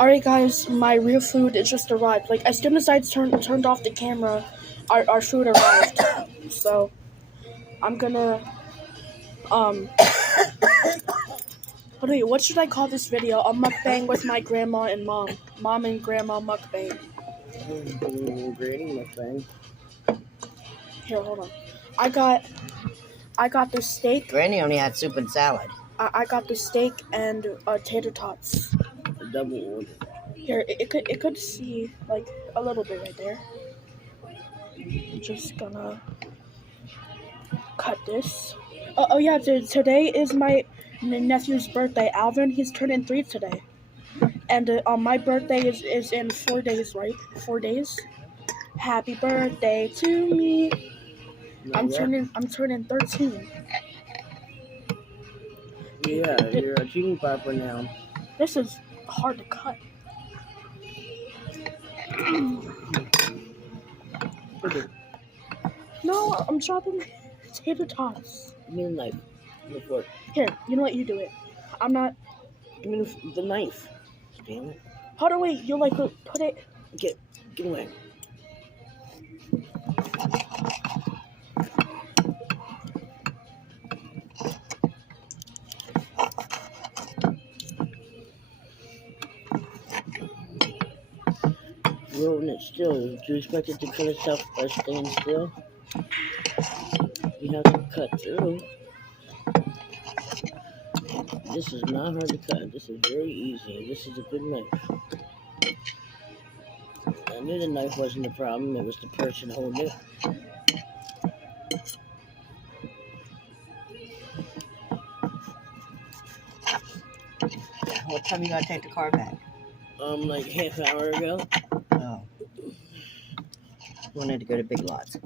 Alright guys, my real food it just arrived. Like as soon as I turned off the camera, our food arrived. So I'm gonna wait, what should I call this video? A mukbang with my grandma and mom. Mom and grandma mukbang. Granny mukbang. Here, hold on. I got the steak. Granny only had soup and salad. I got the steak and tater tots. A double order. Here, it could see like a little bit right there. I'm just gonna cut this. Oh yeah, today is my nephew's birthday. Alvin, he's turning 3 today, and my birthday is in 4 days, right? 4 days. Happy birthday to me. I'm turning 13. Yeah, you're a teeny popper now. This is hard to cut. No, I'm chopping tater tots. Give me the knife. The fork. Here, you know what? You do it. I'm not. Give me the knife. Damn it. Hold on, wait. You like put it. Get away. Rolling it still. Do you expect it to cut itself by staying still? You have to cut through. This is not hard to cut. This is very easy. This is a good knife. I knew the knife wasn't the problem. It was the person holding it. What time you gotta take the car back? Like half an hour ago. Oh. Wanted to go to Big Lots.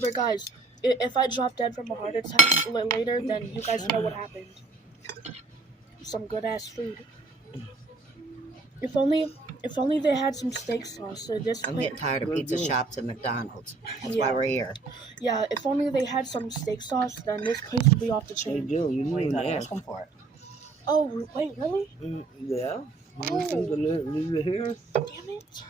But guys, if I drop dead from a heart attack later, then you guys know what happened. Some good ass food. If only they had some steak sauce. So this. I'm getting tired of pizza shops and McDonald's. That's Yeah. why we're here. Yeah, if only they had some steak sauce, then this place would be off the They chain. do. You Well, you need gotta to ask ask. them for it. Oh wait, really? Yeah. Oh. Leave it here. Damn it!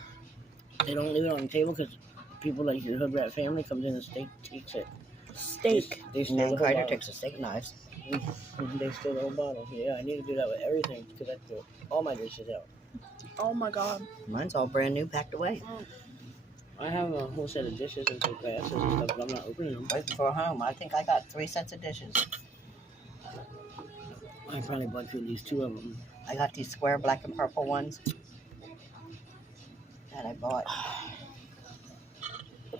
They don't leave it on the table because people like your hood rat family comes in and takes it. Steak. They And steal then the whole Kreider bottle. takes the steak knives. They steal the whole bottle. Yeah, I need to do that with everything because I throw all my dishes out. Oh my god. Mine's all brand new, packed away. I have a whole set of dishes and some glasses and stuff, but I'm not opening them. Waiting for home. I think I got 3 sets of dishes. I probably bought you at least 2 of them. I got these square black and purple ones that I bought.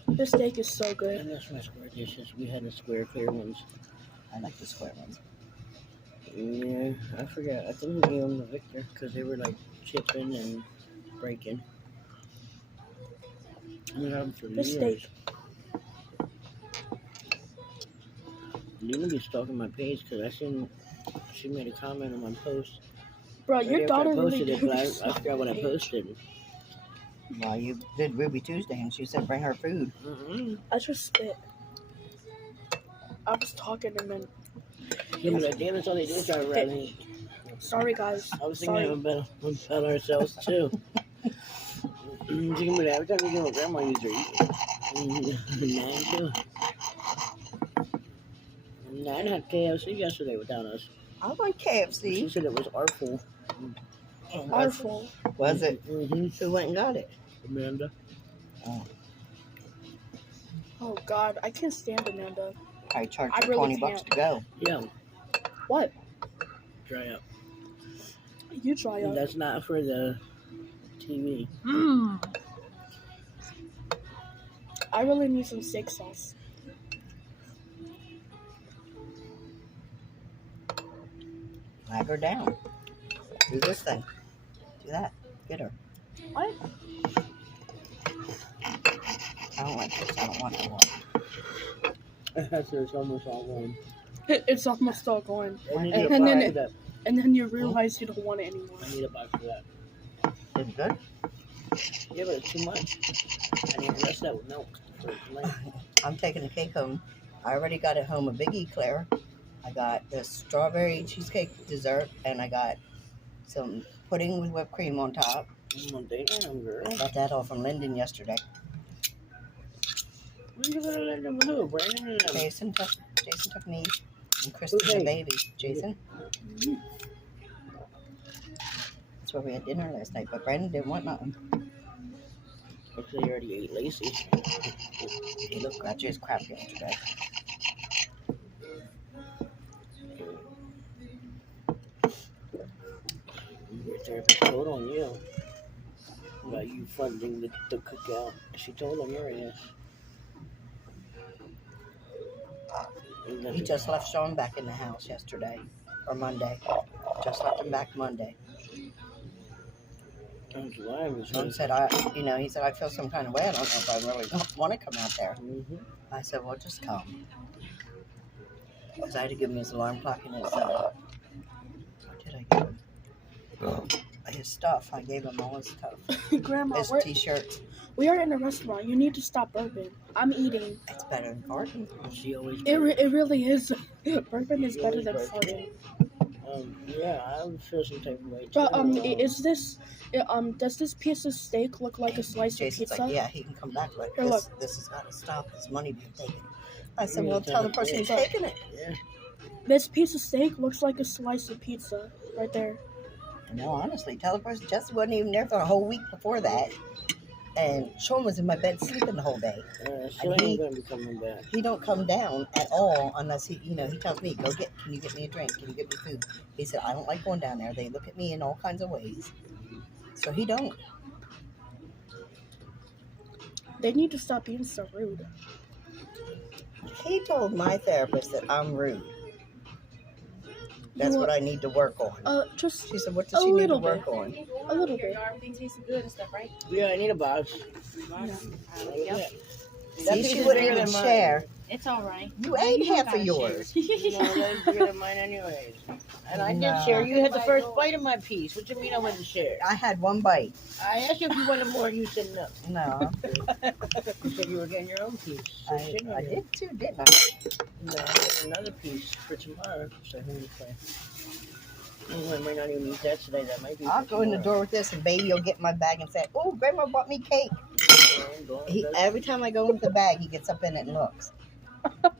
This steak is so good. And that's my square dishes. We had the square clear ones. I like the square ones. Yeah, I forgot. I think we gave them to Victor because they were like chipping and breaking. We had them for This years. steak. Lena be stalking my page because I seen she made a comment on my post. Bro, Right your after daughter I really posted do it, but I stalk forgot what I me. posted. Well, you did Ruby Tuesday, and she said bring her food. I just spit. I was talking and then. She was like, damn, that's all they do is drive around and eat. Sorry guys. I was thinking Sorry. about ourselves too. Thinking about every time we go to grandma, you are eating. Nine too. Nine had KFC yesterday without us. I want She KFC. said it was artful. Artful. Was it? Mm-hmm. Who went and got it? Amanda. Oh god, I can't stand Amanda. I charged I her really 20 bucks can't. to go. Yeah, What? dry up. You try up. That's not for the TV. I really need some steak sauce. Lag her down. Do this thing. Do that. Get her. What? I don't like this. I don't want that one. It's almost all gone. It's almost all gone. I need And a then box it- for that. And then you realize you don't want it anymore. I need a box for that. Is it good? Yeah, but it's too much. I need the rest of that with milk for tonight. I'm taking the cake home. I already got at home a big eclair. I got the strawberry cheesecake dessert, and I got some pudding with whipped cream on top. One day, girl. I got that all from Linden yesterday. When you gonna let them who? Brandon and them? Jason took me and Kristen the Okay. baby. Jason. That's where we had dinner last night, but Brandon didn't want nothing. Actually, you already ate Lacey. He looked grouchy as crap yesterday. Your therapist told on you about you funding the cookout. She told him your ass. He just left Sean back in the house yesterday or Monday. Just left him back Monday. That's why I was Sean said, he said, I feel some kind of way. I don't know if I really want to come out there. Mm-hmm. I said, well, just come. Because I had to give him his alarm clock and his, what did I give him? His stuff. I gave him all his stuff. Grandma, His t-shirts. we are in a restaurant. You need to stop burping. I'm eating. It's better than farting. She always. It really is. Burping is better than farting. Yeah, I would feel some type of way too. But does this piece of steak look like a slice Jason's of pizza? like, yeah, he can come back, but Here, this has got to stop. This money being taken. I said, Yeah, well, tell the person who's taking it. Yeah. This piece of steak looks like a slice of pizza right there. No, honestly, tell the person. Jesse wasn't even there for a whole week before that. And Sean was in my bed sleeping the whole day. She ain't gonna be coming back. He don't come down at all unless he tells me, can you get me a drink? Can you get me food? He said, I don't like going down there. They look at me in all kinds of ways. So he don't. They need to stop being so rude. He told my therapist that I'm rude. That's what I need to work on. Just She said, what does she need to little work bit. on? a little bit. Everything tastes good and stuff, right? Yeah, I need a box. Yep. See, she wouldn't even share. It's all right. You ate half of yours. No, that's bigger than mine anyways. And I No. did share. You had the first bite of my piece. What do you mean I wouldn't share? I had one bite. I asked you if you wanted more and you said no. No, You said you were getting your own piece. So shouldn't I you? did too, didn't I? No, I got another piece for tomorrow. So who you say? I might not even eat that today. That might be. I'll go in the door with this and baby will get in my bag and say, oh, Grandma bought me cake. Every time I go with the bag, he gets up in it and looks.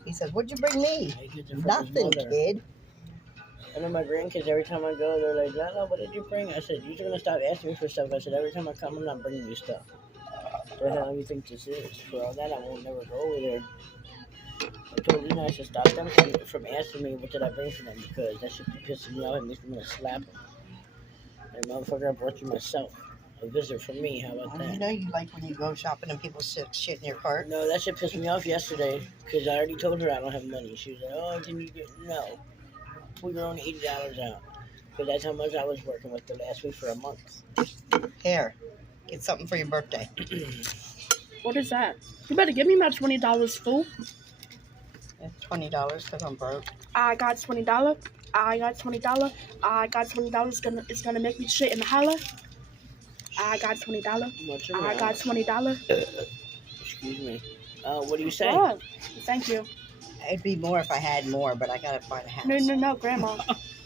He says, what'd you bring me? Nothing, kid. I know my grandkids, every time I go, they're like, Lala, what did you bring? I said, you're going to stop asking me for stuff. I said, every time I come, I'm not bringing you stuff. What the hell do you think this is? For all that, I won't never go over there. I told Lena I should stop them from asking me what did I bring for them because that should be pissing me off. It makes me want to slap them. And motherfucker, I brought you myself. A visit from me. How about You that? know you like when you go shopping and people shit in your cart? No, that shit pissed me off yesterday because I already told her I don't have money. She was like, oh, can you get... No. Pull your own $80 out. Because that's how much I was working with the last week for a month. Here, get something for your birthday. What is that? You better give me my $20, fool. It's $20 because I'm broke. I got $20. I got $20. I got $20. It's gonna make me shit in the holler. I got $20. What's your I got $20. Excuse me. What do you say? Oh, thank you. It'd be more if I had more, but I gotta find a house. No, Grandma.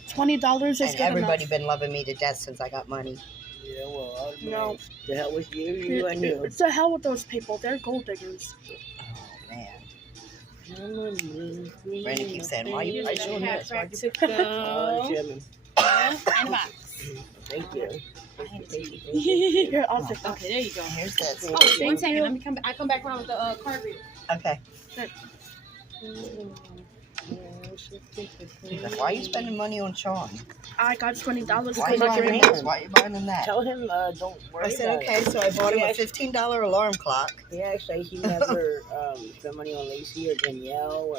$20 is And good everybody enough. been loving me to death since I got money. Yeah, well, No. The hell with you and you. It's the hell with those people. They're gold diggers. Oh man. Randy Randy keeps saying, why you price your Hat nuts? rack Why'd you-" to Oh, go. Jimmy. And box. Thank you. I hand it to you. Here, I'll take that. Okay, there you go. Here's this. Oh, one second. Let me come back. I come back around with the card reader. Okay. He's like, why are you spending money on Sean? I got $20 Why are you because buying of him your this? Why are you buying him that? Tell him, don't worry I said, about okay, so I bought him a $15 alarm clock. it. He actually, he never spent money on Lacey or Danielle. Or,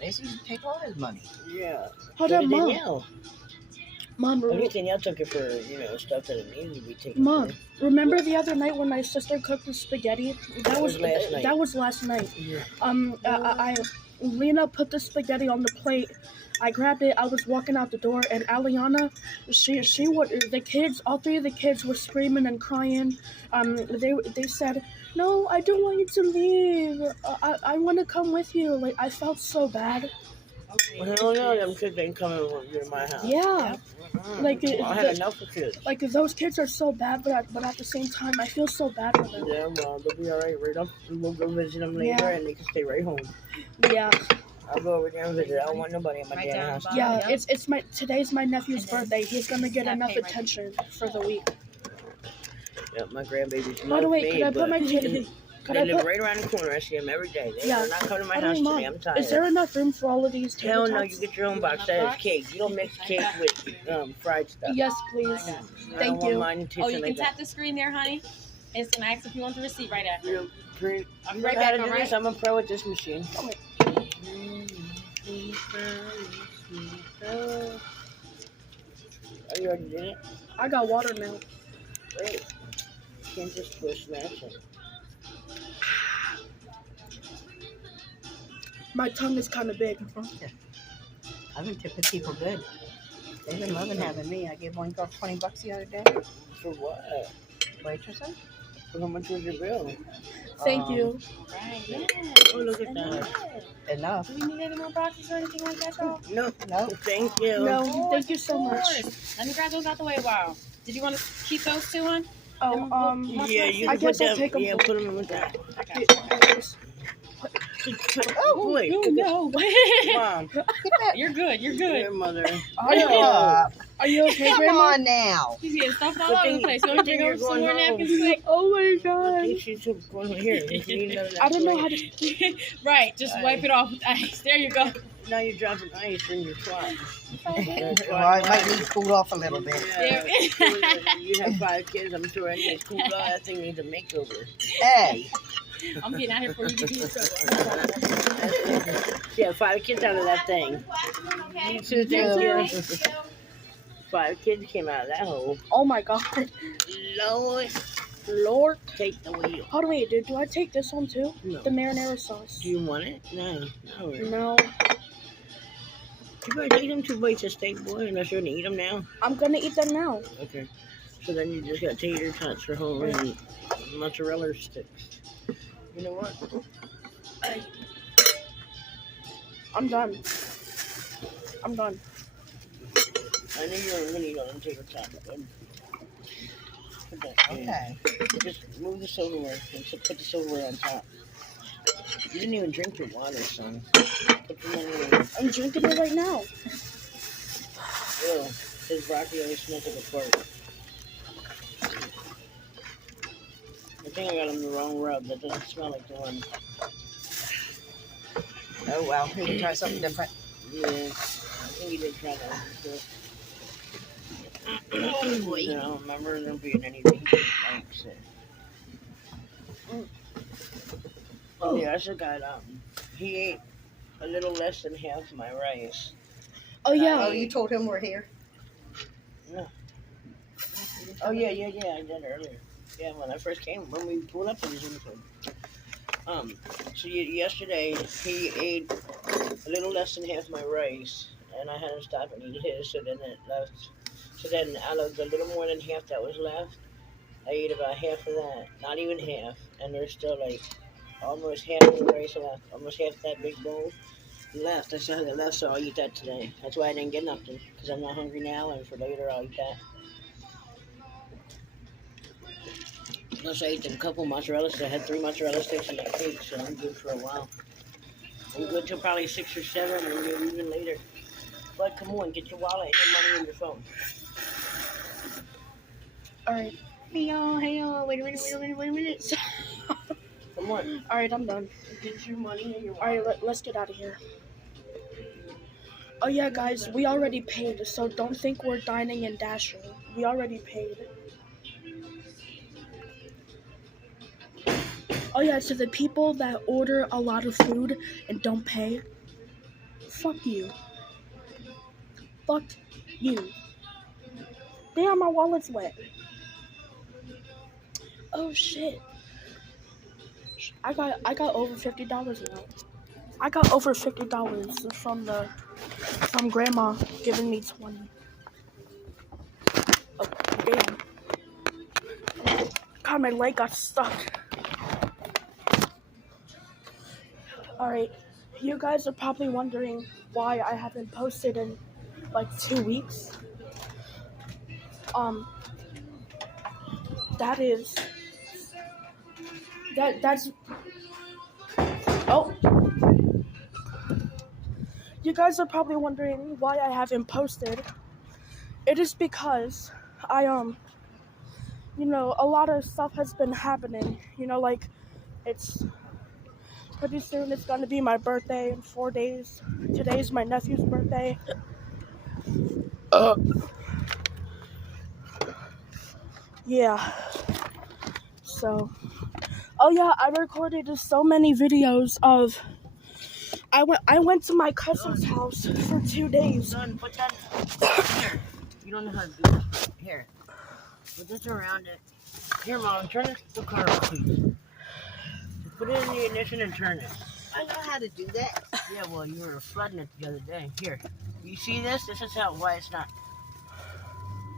They should take all his money. yeah. Hold Go on, to Mom. Danielle. Mom, I think Danielle took it for, stuff that it needed to be taken Mom, for. remember the other night when my sister cooked the spaghetti? That was last night. That was last night. Yeah. Lena put the spaghetti on the plate. I grabbed it. I was walking out the door, and Aliana, she would. The kids, all three of the kids, were screaming and crying. They said, "No, I don't want you to leave. I want to come with you." Like I felt so bad. Hell no, them kids ain't coming to my house. Yeah, like I had enough of kids. like those kids are so bad, but at the same time, I feel so bad for them. Yeah, well, they'll be alright right up. We'll go visit them later Yeah. and they can stay right home. Yeah, I'll go over there and visit. I don't want nobody in my Right damn down house. the yeah. bottom. Today's my nephew's And then birthday. He's gonna get that enough pay right attention for the week. Yeah, my grandbabies By love the way, me, could I put but my kid? Could they I live put? right around the corner. I see them every day. They Yeah. are not coming to my By the house way, Mom, today. I'm tired. is there enough room for all of these table Hell no, tots? you get your own box. That is cake. You don't mix cake with fried stuff. Yes, please. I Thank don't want you. mine Oh, tasting you can like tap the screen there, honey. It's gonna ask if you want the receipt right after. that. I'm I'm right right back, back. all right? I'm a pro at this machine. Oh, wait. Oh, you already did it? I got water now. Great. You can't just push smash it. My tongue is kind of big. I've been tipping people good. They've been loving having me. I gave one girl $20 the other day. For what? Waitressing. For how much was your bill? Thank you. Right, yeah. Oh, look at that. Enough. Do we need any more boxes or anything like that, y'all? No. No. Thank you. No, thank you so much. Let me grab those out the way, wow. Did you want to keep those two on? Oh, Yeah, you I can guess put I'll them. take them Yeah, both. put them in with that. Oh, Boy, no. Mom, You're good, you're your good. mother. Are you okay, Come Grandma? on now. He's getting stuffed all Good over thing- the place. You want good to thing bring you're over some going more home. napkins quick? Oh my I god. think she's going here. If you need another I don't know how napkin. to. Right, just wipe it off with ice. There you go. Now you're dropping ice in your twat. Well, I might need to cool off a little bit. Yeah, you have 5 kids. I'm sure I need to cool off. That thing needs a makeover. Hey. I'm getting out here for you to do so. Yeah, 5 kids out of that thing. You too, thank you. 5 kids came out of that hole. Oh my god. Lord. Take the wheel. Hold on, wait, dude. Do I take this one too? No. The marinara sauce. Do you want it? No. No. You better take them 2 bites of steak, boy, unless you're going to eat them now. I'm gonna eat them now. Okay. So then you just got tater tots for home and mozzarella sticks. You know what? I'm done. I'm done. I knew you were going to eat on them tater tots. Good. Put that in. Okay. Just move the silverware and put the silverware on top. You didn't even drink your water, son. Put your money in. I'm drinking it right now. Ew. His broccoli always smells like a fart. I think I got him the wrong rub. That doesn't smell like the one. Oh, well. We can try something different. Yeah. I think he did try that one before. I don't remember there being anything like it. Yeah, I forgot. He ate a little less than half my rice. Oh yeah. Oh, you told him we're here? Oh yeah, I did earlier. Yeah, when I first came, when we pulled up to his uniform. So yesterday he ate a little less than half my rice, and I had him stop and eat his. So then it left. So then out of the little more than half that was left, I ate about half of that. Not even half, and there's still like almost half of the rice left. Almost half that big bowl left. I still have it left, so I'll eat that today. That's why I didn't get nothing, because I'm not hungry now, and for later I'll eat that. Plus I ate a couple mozzarella sticks. I had 3 mozzarella sticks and that cake, so I'm good for a while. I'm good till probably 6 or 7, or maybe even later. But come on, get your wallet and your money and your phone. Alright. Hey y'all. Wait a minute. Come on, Alright, I'm done. get your money and your wallet. Alright, let's get out of here. Oh yeah, guys, we already paid, so don't think we're dining and dashing. We already paid. Oh yeah, so the people that order a lot of food and don't pay, fuck you. Fuck you. Damn, my wallet's wet. Oh shit. I got over $50 now. I got over $50 from Grandma giving me 20. Oh damn. God, my leg got stuck. Alright, you guys are probably wondering why I haven't posted in like 2 weeks, that's oh, you guys are probably wondering why I haven't posted. It is because I a lot of stuff has been happening. Like it's pretty soon it's gonna be my birthday in 4 days. Today's my nephew's birthday. Yeah. So, oh yeah, I recorded so many videos of. I went to my cousin's house for 2 days. Son, put that here. You don't know how to do this. Here. Put this around it. Here, Mom, turn the car off, please. Put it in the ignition and turn it. I know how to do that. Yeah, well, you were flooding it the other day. Here. You see this? This is why it's not.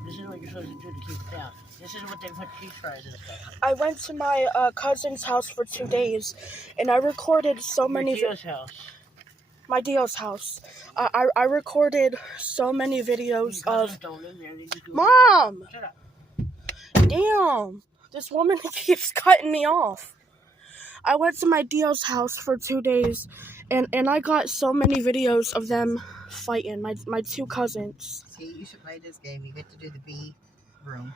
This is what you're supposed to do to keep it down. This is what they put cheese fries and stuff in. I went to my cousin's house for 2 days, and I recorded so many. Dio's house. My Dio's house. I recorded so many videos of. Don't live there. They just do Mom! Shut up. Damn! This woman keeps cutting me off. I went to my Dio's house for 2 days, and I got so many videos of them fighting. My 2 cousins. See, you should play this game. You get to do the bee room.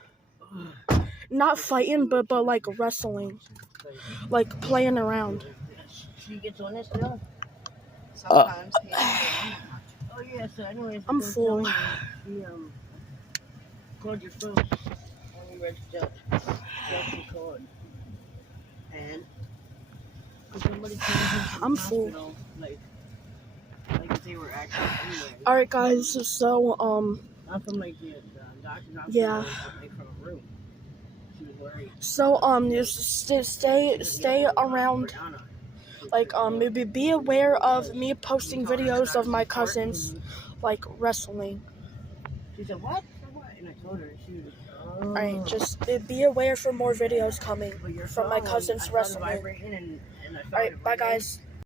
Not fighting, but like wrestling, like playing around. She gets on this still? Sometimes. Oh, yeah, so anyways. I'm full. Called your phone when you read stuff. Just the code. And? Somebody came from the I'm full. hospital, like if they were actually anyway. Alright, guys, so, Not from like the doctor's office, yeah. but like from a room. She was worried. So, just stay around, like, maybe be aware of me posting videos of my cousins, like, wrestling. She said, what? And I told her, she was like, Alright, just be aware for more videos coming But your from my phone, cousins I saw the wrestling. vibration and I saw Alright, it bye ringing. guys.